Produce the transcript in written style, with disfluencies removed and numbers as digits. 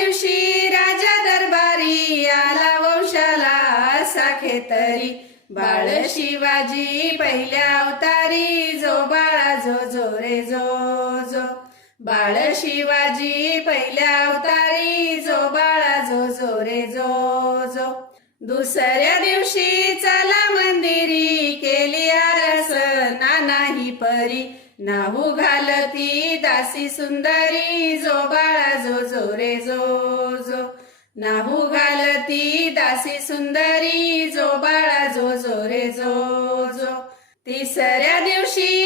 दिवशी राजा दरबारी आला वंशाला साखेतरी, बाळ शिवाजी पहिल्या अवतारी, जो बाळा जो जो रे जो जो. बाळ शिवाजी पहिल्या अवतारी, जो बाळा जो जो रे जो जो. दुसऱ्या दिवशी चला मंदिरी, केली आरस नानाही परी, नाहू घालती दासी सुंदरी, जो बाळा जो जो रे जो जो. नाहू घालती दासी सुंदरी, जो बाळा जो जो रे जो जो. तिसऱ्या दिवशी